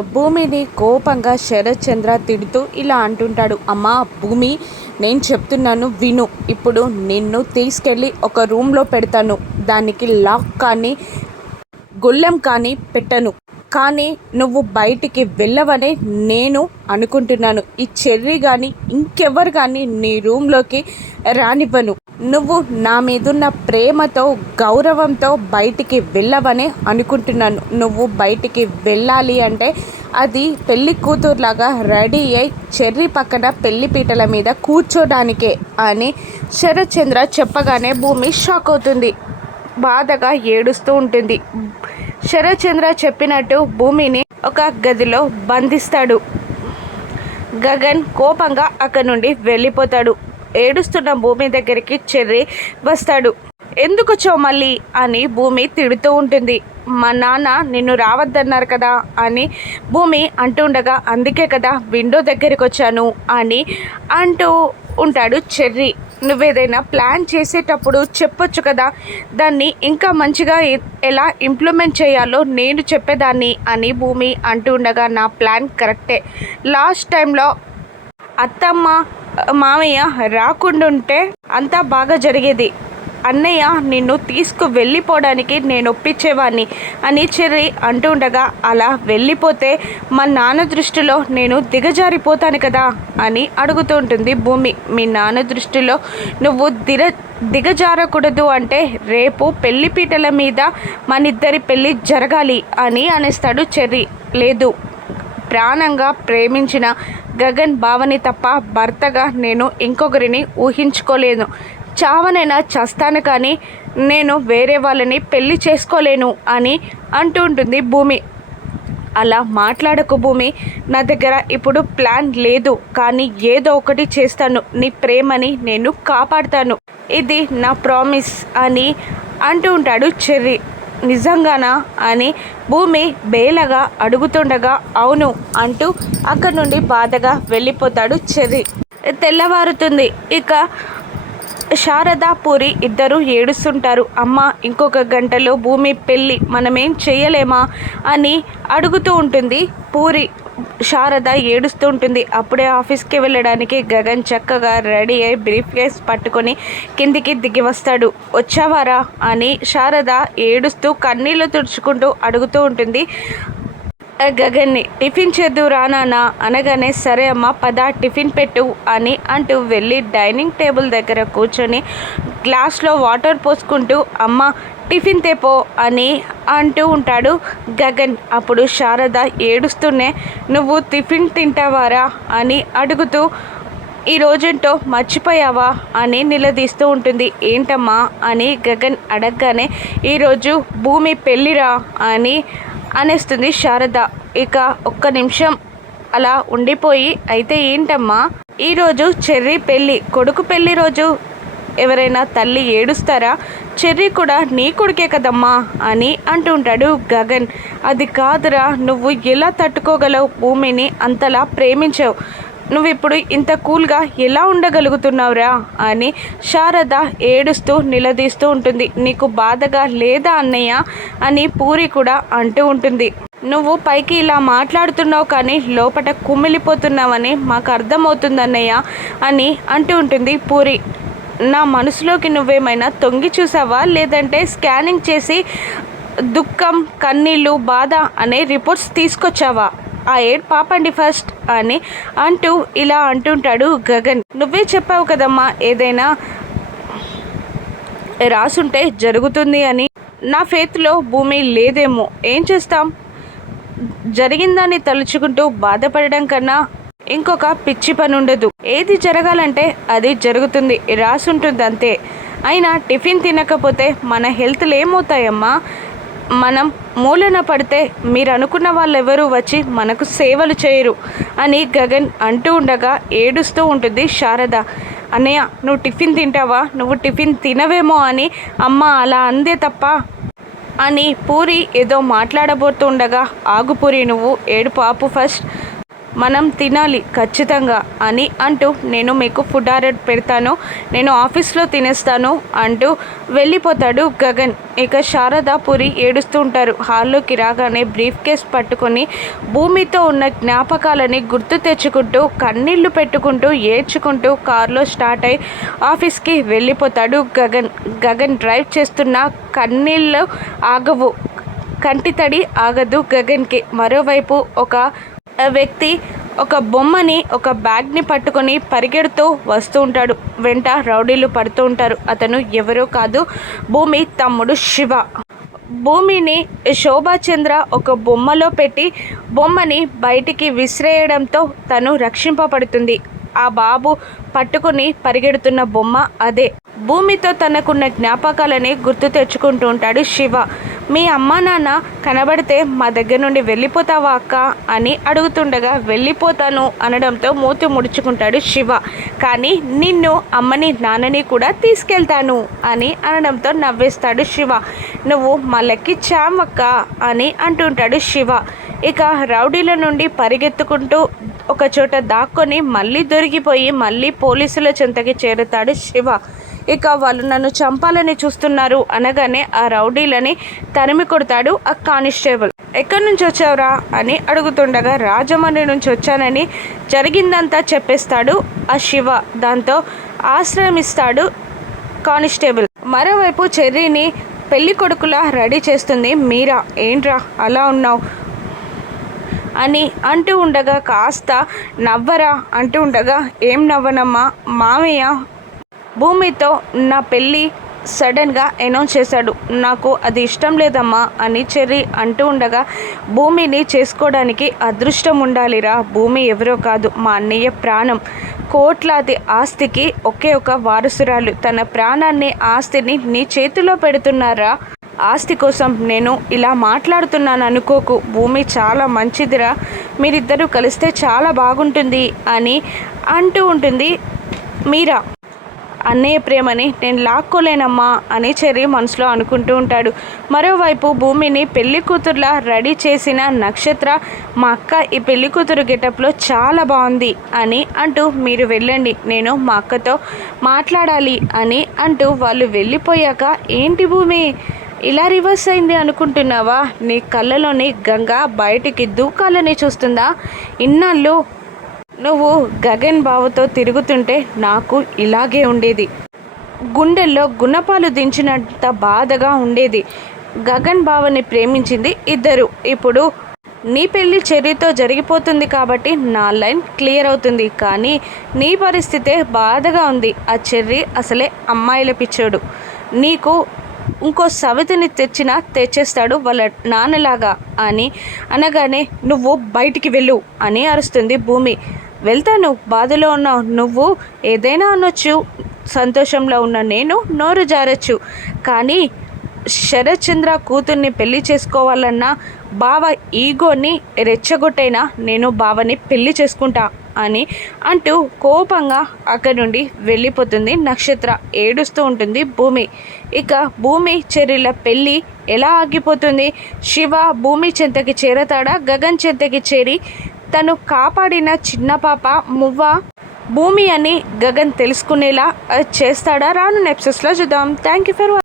భూమిని కోపంగా శరత్చంద్ర తిడుతూ ఇలా అంటుంటాడు అమ్మా భూమి నేను చెప్తున్నాను విను. ఇప్పుడు నిన్ను తీసుకెళ్ళి ఒక రూమ్లో పెడతాను. దానికి లాక్ కానీ గుళ్ళెం కానీ పెట్టను. కానీ నువ్వు బయటికి వెళ్ళవనే నేను అనుకుంటున్నాను. ఈ చెర్రీ కానీ ఇంకెవ్వరు కానీ నీ రూమ్లోకి రానివ్వను. నువ్వు నా మీదున్న ప్రేమతో గౌరవంతో బయటికి వెళ్ళవనే అనుకుంటున్నాను. నువ్వు బయటికి వెళ్ళాలి అంటే అది పెళ్ళి కూతురులాగా రెడీ అయి చెర్రీ పక్కన పెళ్ళి పీటల మీద కూర్చోడానికే అని శరత్చంద్ర చెప్పగానే భూమి షాక్ అవుతుంది. బాధగా ఏడుస్తూ ఉంటుంది. శరత్చంద్ర చెప్పినట్టు భూమిని ఒక గదిలో బంధిస్తాడు. గగన్ కోపంగా అక్కడి నుండి వెళ్ళిపోతాడు. ఏడుస్తున్న భూమి దగ్గరికి చెర్రి వస్తాడు. ఎందుకొచ్చావు మళ్ళీ? అని భూమి తిడుతూ ఉంటుంది. మా నాన్న నిన్ను రావద్దన్నారు కదా అని భూమి అంటుండగా అందుకే కదా విండో దగ్గరికి వచ్చాను అని అంటూ ఉంటాడు చెర్రీ. నువ్వేదైనా ప్లాన్ చేసేటప్పుడు చెప్పొచ్చు కదా దాన్ని ఇంకా మంచిగా ఎలా ఇంప్లిమెంట్ చేయాలో నేను చెప్పేదాన్ని అని భూమి అంటూ ఉండగా నా ప్లాన్ కరెక్టే. లాస్ట్ టైంలో అత్తమ్మ మామయ్య రాకుండుంటే అంతా బాగా జరిగేది. అన్నయ్య నిన్ను తీసుకు వెళ్ళిపోవడానికి నేను ఒప్పించేవాడిని అని చెర్రి అంటుండగా అలా వెళ్ళిపోతే మా నాన్న దృష్టిలో నేను దిగజారిపోతాను కదా అని అడుగుతూ ఉంటుంది భూమి. మీ నాన్న దృష్టిలో నువ్వు దిర దిగజారకూడదు అంటే రేపు పెళ్ళి పీటల మీద మనిద్దరి పెళ్ళి జరగాలి అని అనేస్తాడు చెర్రి. లేదు ప్రాణంగా ప్రేమించిన గగన్ భావని తప్ప భర్తగా నేను ఇంకొకరిని ఊహించుకోలేను. చావనైనా చస్తాను కానీ నేను వేరే వాళ్ళని పెళ్ళి చేసుకోలేను అని అంటూ ఉంటుంది భూమి. అలా మాట్లాడకు భూమి. నా దగ్గర ఇప్పుడు ప్లాన్ లేదు కానీ ఏదో ఒకటి చేస్తాను. నీ ప్రేమని నేను కాపాడుతాను. ఇది నా ప్రామిస్ అని అంటూ ఉంటాడు చెర్రీ. నిజంగానా అని భూమి బేలగా అడుగుతుండగా అవును అంటూ అక్కడి నుండి బాధగా వెళ్ళిపోతాడు చెర్రి. తెల్లవారుతుంది. ఇక శారద పూరి ఇద్దరు ఏడుస్తుంటారు. అమ్మ ఇంకొక గంటలో భూమి పెళ్ళి మనమేం చేయలేమా అని అడుగుతూ ఉంటుంది. పూరి శారద ఏడుస్తూ ఉంటుంది. అప్పుడే ఆఫీస్కి వెళ్ళడానికి గగన్ చక్కగా రెడీ అయి బ్రీఫ్ కేస్ పట్టుకొని కిందికి దిగి వస్తాడు. వచ్చావారా? అని శారద ఏడుస్తూ కన్నీళ్ళు తుడుచుకుంటూ అడుగుతూ ఉంటుంది. గగన్ని టిఫిన్ చేద్దు రానానా అనగానే సరే అమ్మ పద టిఫిన్ పెట్టు అని అంటూ వెళ్ళి డైనింగ్ టేబుల్ దగ్గర కూర్చొని గ్లాస్లో వాటర్ పోసుకుంటూ అమ్మ టిఫిన్ తేపో అని అంటూ ఉంటాడు గగన్. అప్పుడు శారద ఏడుస్తూనే నువ్వు టిఫిన్ తింటావారా అని అడుగుతూ ఈ రోజంటో మర్చిపోయావా అని నిలదీస్తూ ఉంటుంది. ఏంటమ్మా అని గగన్ అడగగానే ఈరోజు భూమి పెళ్ళిరా అని అనేస్తుంది శారద. ఇక ఒక్క నిమిషం అలా ఉండిపోయి అయితే ఏంటమ్మా? ఈరోజు చెర్రీ పెళ్ళి కొడుకు పెళ్ళి రోజు ఎవరైనా తల్లి ఏడుస్తారా? చెర్రీ కూడా నీ కొడుకే కదమ్మా అని అంటుంటాడు గగన్. అది కాదురా నువ్వు ఎలా తట్టుకోగలవు భూమిని అంతలా ప్రేమించావు? నువ్వు ఇప్పుడు ఇంత కూల్గా ఎలా ఉండగలుగుతున్నావురా? అని శారద ఏడుస్తూ నిలదీస్తూ ఉంటుంది. నీకు బాధగా లేదా అన్నయ్య? అని పూరి కూడా అంటూ ఉంటుంది. నువ్వు పైకి ఇలా మాట్లాడుతున్నావు కానీ లోపల కుమిలిపోతున్నావని మాకు అర్థమవుతుంది అన్నయ్య అని అంటూ ఉంటుంది పూరి. నా మనసులోకి నువ్వేమైనా తొంగి చూసావా? లేదంటే స్కానింగ్ చేసి దుఃఖం కన్నీళ్ళు బాధ అనే రిపోర్ట్స్ తీసుకొచ్చావా? ఆ ఏడ్ పాపండి ఫస్ట్ అని అంటూ ఇలా అంటుంటాడు గగన్. నువ్వే చెప్పావు కదమ్మా ఏదైనా రాసుంటే జరుగుతుంది అని. నా ఫేత్లో భూమి లేదేమో ఏం చేస్తాం? జరిగిందని తలుచుకుంటూ బాధపడడం కన్నా ఇంకొక పిచ్చి పని ఉండదు ఏది జరగాలంటే అది జరుగుతుంది రాసుంటుంది అంతే అయినా టిఫిన్ తినకపోతే మన హెల్త్లు ఏమవుతాయమ్మా మనం మూలన పడితే మీరు అనుకున్న వాళ్ళెవరూ వచ్చి మనకు సేవలు చేయరు అని గగన్ అంటూ ఉండగా ఏడుస్తూ ఉంటుంది శారద. అన్నయ్య నువ్వు టిఫిన్ తింటావా? నువ్వు టిఫిన్ తినవేమో అని అమ్మ అలా అందే తప్ప అని పూరి ఏదో మాట్లాడబోతుండగా ఆగు పూరి నువ్వు ఏడు పాపు ఫస్ట్. మనం తినాలి ఖచ్చితంగా అని అంటూ నేను మీకు ఫుడ్ ఆర్డర్ పెడతాను. నేను ఆఫీస్లో తినేస్తాను అంటూ వెళ్ళిపోతాడు గగన్. ఇక శారద పురి ఏడుస్తూ ఉంటారు. హాల్లోకి రాగానే బ్రీఫ్ కేస్ పట్టుకొని భూమితో ఉన్న జ్ఞాపకాలని గుర్తు తెచ్చుకుంటూ కన్నీళ్ళు పెట్టుకుంటూ ఏడ్చుకుంటూ కారులో స్టార్ట్ అయి ఆఫీస్కి వెళ్ళిపోతాడు గగన్. గగన్ డ్రైవ్ చేస్తున్న కన్నీళ్ళు ఆగవు. కంటి తడి ఆగదు గగన్కి. మరోవైపు ఒక వ్యక్తి ఒక బొమ్మని ఒక బ్యాగ్ని పట్టుకొని పరిగెడుతూ వస్తూ ఉంటాడు. వెంట రౌడీలు పడుతూ ఉంటారు. అతను ఎవరో కాదు భూమి తమ్ముడు శివ. భూమిని శోభాచంద్ర ఒక బొమ్మలో పెట్టి బొమ్మని బయటికి విసిరేయడంతో తను రక్షింపబడుతుంది. ఆ బాబు పట్టుకుని పరిగెడుతున్న బొమ్మ అదే. భూమితో తనకున్న జ్ఞాపకాలని గుర్తు తెచ్చుకుంటూ ఉంటాడు శివ. మీ అమ్మా నాన్న కనబడితే మా దగ్గర నుండి వెళ్ళిపోతావా అక్క? అని అడుగుతుండగా వెళ్ళిపోతాను అనడంతో మూతి ముడుచుకుంటాడు శివ. కానీ నిన్ను అమ్మని నాన్నని కూడా తీసుకెళ్తాను అని అనడంతో నవ్వేస్తాడు శివ. నువ్వు మా లెక్కిచ్చామక్క అని అంటుంటాడు శివ. ఇక రౌడీల నుండి పరిగెత్తుకుంటూ ఒక చోట దాక్కొని మళ్ళీ దొరికిపోయి మళ్ళీ పోలీసుల చెంతకి చేరుతాడు శివ. ఇక వాళ్ళు నన్ను చంపాలని చూస్తున్నారు అనగానే ఆ రౌడీలని తరిమి కొడతాడు ఆ కానిస్టేబుల్. ఎక్కడి నుంచి వచ్చావురా? అని అడుగుతుండగా రాజమండ్రి నుంచి వచ్చానని జరిగిందంతా చెప్పేస్తాడు ఆ శివ. దాంతో ఆశ్రమిస్తాడు కానిస్టేబుల్. మరోవైపు చెర్రీని పెళ్ళి కొడుకులా రెడీ చేస్తుంది మీరా? ఏంట్రా అలా ఉన్నావు? అని అంటూ ఉండగా కాస్త నవ్వరా? అంటూ ఉండగా ఏం నవ్వనమ్మా? మామయ్య భూమితో నా పెళ్ళి సడన్గా అనౌన్స్ చేశాడు. నాకు అది ఇష్టం లేదమ్మా అని చెర్రీ అంటూ ఉండగా భూమిని చేసుకోవడానికి అదృష్టం ఉండాలిరా భూమి ఎవరో కాదు మా అన్నయ్య ప్రాణం. కోట్లాది ఆస్తికి ఒకే ఒక వారసురాలు. తన ప్రాణాన్ని ఆస్తిని నీ చేతిలో పెడుతున్నారా? ఆస్తి కోసం నేను ఇలా మాట్లాడుతున్నాను అనుకోకు. భూమి చాలా మంచిదిరా మీరిద్దరూ కలిస్తే చాలా బాగుంటుంది అని అంటూ ఉంటుంది మీరా. అన్నయ్య ప్రేమని నేను లాక్కోలేనమ్మా అని చెర్రి మనసులో అనుకుంటూ ఉంటాడు. మరోవైపు భూమిని పెళ్ళి కూతురులా రెడీ చేసిన నక్షత్ర మా అక్క ఈ పెళ్ళి కూతురు గెటప్లో చాలా బాగుంది అని అంటూ మీరు వెళ్ళండి నేను మా అక్కతో మాట్లాడాలి అని అంటూ వాళ్ళు వెళ్ళిపోయాక ఏంటి భూమి ఇలా రివర్స్ అయింది అనుకుంటున్నావా? నీ కళ్ళలోని గంగ బయటికి దూకాలని చూస్తుందా? ఇన్నాళ్ళు నువ్వు గగన్ బావతో తిరుగుతుంటే నాకు ఇలాగే ఉండేది. గుండెల్లో గుణపాలు దించినంత బాధగా ఉండేది. గగన్ బావని ప్రేమించింది ఇద్దరు. ఇప్పుడు నీ పెళ్ళి చెర్రీతో జరిగిపోతుంది కాబట్టి నా లైన్ క్లియర్ అవుతుంది. కానీ నీ పరిస్థితే బాధగా ఉంది. ఆ చెర్రీ అసలే అమ్మాయిల పిచ్చోడు. నీకు ఇంకో సవితిని తెచ్చినా తెచ్చేస్తాడు వాళ్ళ నాన్నలాగా అని అనగానే నువ్వు బయటికి వెళ్ళు అని అరుస్తుంది భూమి. వెళ్తాను. బాధలో ఉన్న నువ్వు ఏదైనా అనొచ్చు. సంతోషంలో ఉన్న నేను నోరు జారచ్చు. కానీ శరత్చంద్ర కూతుర్ని పెళ్ళి చేసుకోవాలన్నా బావ ఈగోని రెచ్చగొట్టైనా? నేను బావని పెళ్ళి చేసుకుంటా అని అంటూ కోపంగా అక్కడి నుండి వెళ్ళిపోతుంది నక్షత్ర. ఏడుస్తూ ఉంటుంది భూమి. ఇక భూమి చెర్రిల పెళ్ళి ఎలా ఆగిపోతుంది? శివ భూమి చెంతకి చేరతాడా? గగన్ చెంతకి చేరి తను కాపాడిన చిన్న పాప మువ్వ భూమి అని గగన్ తెలుసుకునేలా చేస్తాడా రాను నెప్సెస్లో చూద్దాం. Thank you for